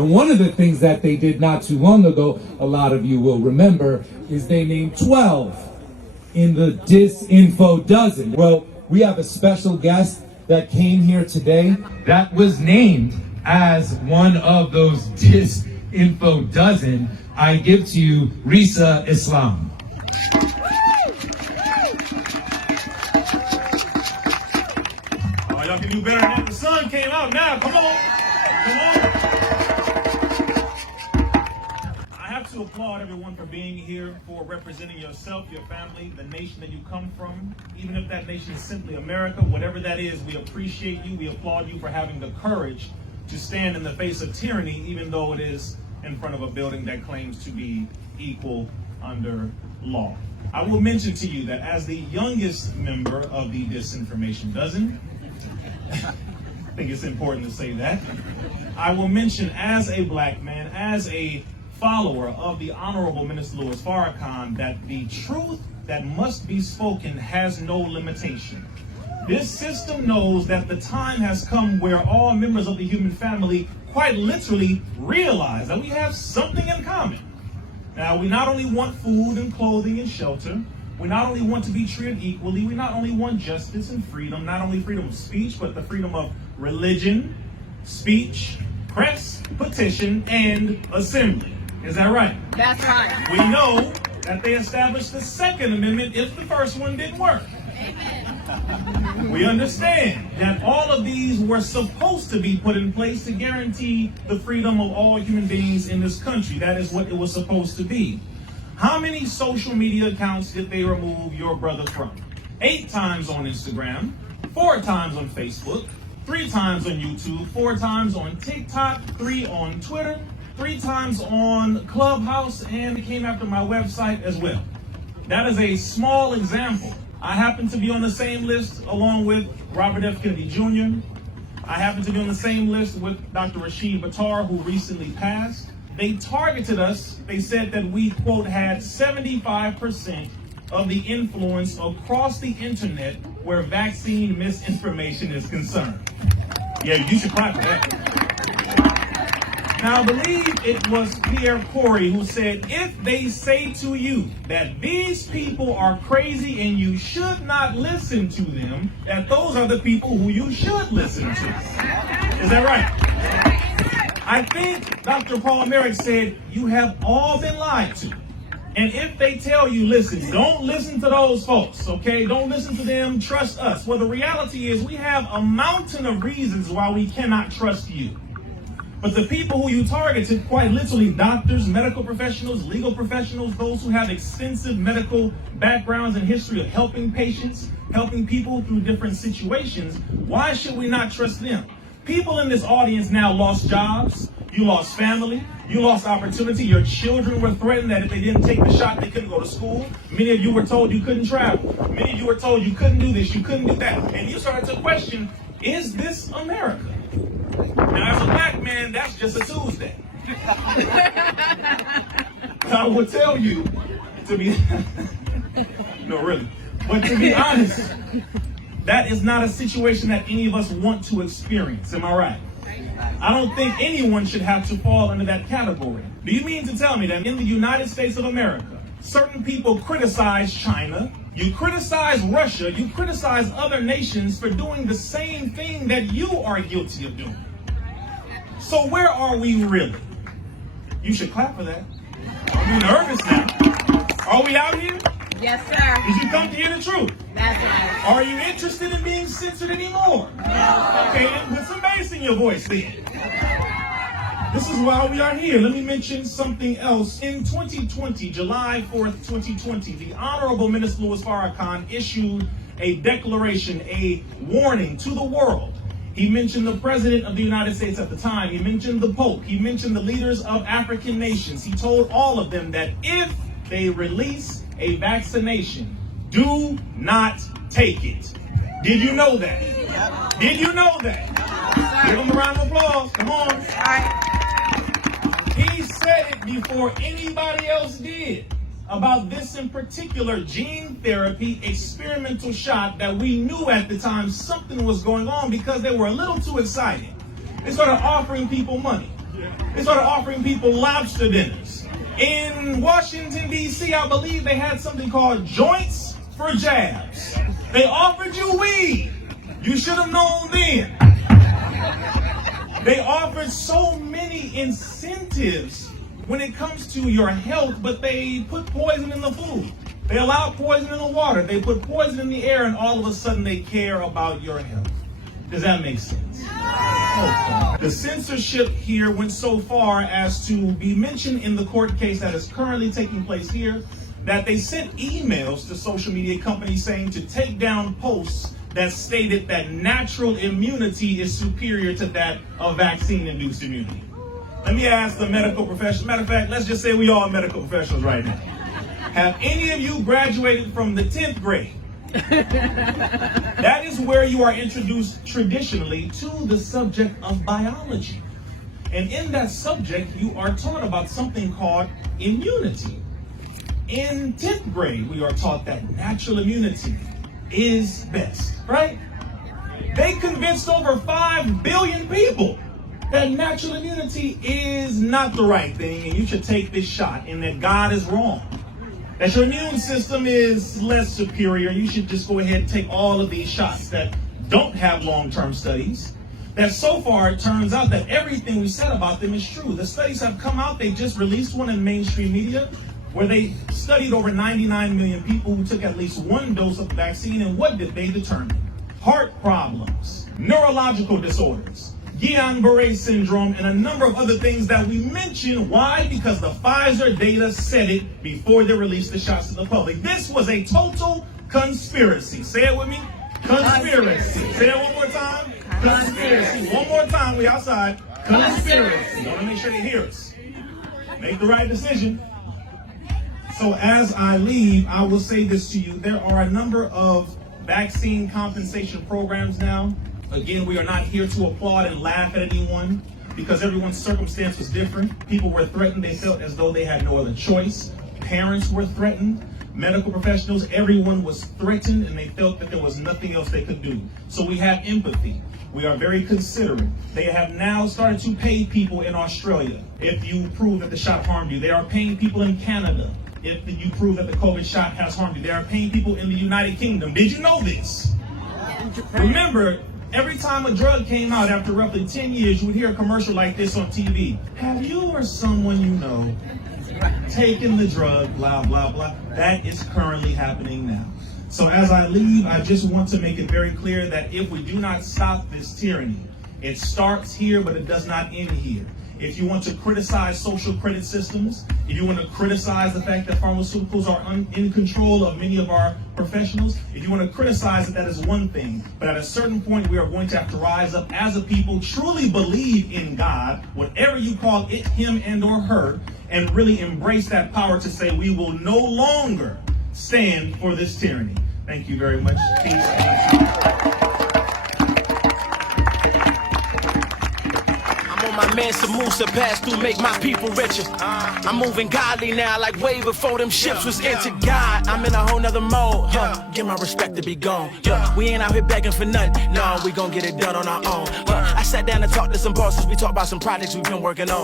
And one of the things that they did not too long ago, a lot of you will remember, is they named 12 in the Disinfo Dozen. Well, we have a special guest that came here today that was named as one of those Disinfo Dozen. I give to you Rizza Islam. Oh, y'all can do better than that. The sun came out now. Come on. Come on. I have to applaud everyone for being here, for representing yourself, your family, the nation that you come from. Even if that nation is simply America, whatever that is, we appreciate you. We applaud you for having the courage to stand in the face of tyranny, even though it is in front of a building that claims to be equal under law. I will mention to you that as the youngest member of the Disinformation Dozen, I think it's important to say that, I will mention as a black man, as a follower of the Honorable Minister Louis Farrakhan, that the truth that must be spoken has no limitation. This system knows that the time has come where all members of the human family quite literally realize that we have something in common. Now, we not only want food and clothing and shelter, we not only want to be treated equally, we not only want justice and freedom, not only freedom of speech, but the freedom of religion, speech, press, petition, and assembly. Is that right? That's right. We know that they established the Second Amendment if the first one didn't work. Amen. We understand that all of these were supposed to be put in place to guarantee the freedom of all human beings in this country. That is what it was supposed to be. How many social media accounts did they remove your brother from? 8 times on Instagram, 4 times on Facebook, 3 times on YouTube, 4 times on TikTok, 3 on Twitter, 3 times on Clubhouse, and it came after my website as well. That is a small example. I happen to be on the same list along with Robert F. Kennedy Jr. I happen to be on the same list with Dr. Rashid Battar, who recently passed. They targeted us. They said that we, quote, had 75% of the influence across the internet where vaccine misinformation is concerned. Yeah, you should clap for that. Now, I believe it was Pierre Corey who said, if they say to you that these people are crazy and you should not listen to them, that those are the people who you should listen to. Is that right? I think Dr. Paul Merrick said, you have all been lied to. And if they tell you, listen, don't listen to those folks, okay? Don't listen to them, trust us. Well, the reality is we have a mountain of reasons why we cannot trust you. But the people who you targeted, quite literally doctors, medical professionals, legal professionals, those who have extensive medical backgrounds and history of helping patients, helping people through different situations, why should we not trust them? People in this audience now lost jobs, you lost family, you lost opportunity, your children were threatened that if they didn't take the shot, they couldn't go to school. Many of you were told you couldn't travel. Many of you were told you couldn't do this, you couldn't do that. And you started to question, is this America? Now, as a black man, that's just a Tuesday. I will tell you, to be, no, really, but to be honest, that is not a situation that any of us want to experience. Am I right? I don't think anyone should have to fall under that category. Do you mean to tell me that in the United States of America, certain people criticize China, you criticize Russia, you criticize other nations for doing the same thing that you are guilty of doing? So where are we really? You should clap for that. I'm nervous now. Are we out here? Yes, sir. Did you come to hear the truth? That's right. Are you interested in being censored anymore? No. Okay, then put some bass in your voice then. This is why we are here. Let me mention something else. In 2020, July 4th, 2020, the Honorable Minister Louis Farrakhan issued a declaration, a warning to the world. He mentioned the President of the United States at the time. He mentioned the Pope. He mentioned the leaders of African nations. He told all of them that if they release a vaccination, do not take it. Did you know that? Did you know that? Give him a round of applause. Come on. He said it before anybody else did about this in particular gene therapy experimental shot that we knew at the time something was going on because they were a little too excited. They started offering people money. They started offering people lobster dinners. In Washington, D.C., I believe they had something called joints for jabs. They offered you weed. You should have known then. They offered so many incentives when it comes to your health, but they put poison in the food. They allow poison in the water. They put poison in the air, and all of a sudden they care about your health. Does that make sense? Okay. The censorship here went so far as to be mentioned in the court case that is currently taking place here, that they sent emails to social media companies saying to take down posts that stated that natural immunity is superior to that of vaccine-induced immunity. Let me ask the medical professionals. Matter of fact, let's just say we all are medical professionals right now. Have any of you graduated from the 10th grade? That is where you are introduced traditionally to the subject of biology. And in that subject, you are taught about something called immunity. In 10th grade, we are taught that natural immunity is best, right? They convinced over 5 billion people that natural immunity is not the right thing and you should take this shot, and that God is wrong. That your immune system is less superior. You should just go ahead and take all of these shots that don't have long-term studies. That so far it turns out that everything we said about them is true. The studies have come out. They just released one in mainstream media where they studied over 99 million people who took at least one dose of the vaccine, and what did they determine? Heart problems, neurological disorders, Guillain-Barré syndrome, and a number of other things that we mentioned. Why? Because the Pfizer data said it before they released the shots to the public. This was a total conspiracy. Say it with me. Conspiracy. Say it one more time. Conspiracy. One more time. We outside. Conspiracy. I want to make sure they hear us. Make the right decision. So as I leave, I will say this to you. There are a number of vaccine compensation programs now. Again, we are not here to applaud and laugh at anyone because everyone's circumstance was different. People were threatened. They felt as though they had no other choice. Parents were threatened. Medical professionals, everyone was threatened, and they felt that there was nothing else they could do. So we have empathy. We are very considerate. They have now started to pay people in Australia if you prove that the shot harmed you. They are paying people in Canada if you prove that the COVID shot has harmed you. They are paying people in the United Kingdom. Did you know this? Remember, every time a drug came out after roughly 10 years, you would hear a commercial like this on TV. Have you or someone you know taken the drug, blah, blah, blah? That is currently happening now. So as I leave, I just want to make it very clear that if we do not stop this tyranny, it starts here, but it does not end here. If you want to criticize social credit systems, if you want to criticize the fact that pharmaceuticals are in control of many of our professionals, if you want to criticize it, that is one thing. But at a certain point, we are going to have to rise up as a people, truly believe in God, whatever you call it, him and or her, and really embrace that power to say we will no longer stand for this tyranny. Thank you very much. Peace. My man Samusa passed through, make my people richer. I'm moving godly now, like way before them ships was into God. I'm in a whole nother mode. Give my respect to be gone. We ain't out here begging for nothing. No, we gon' get it done on our own. I sat down and talked to some bosses. We talked about some projects we've been working on.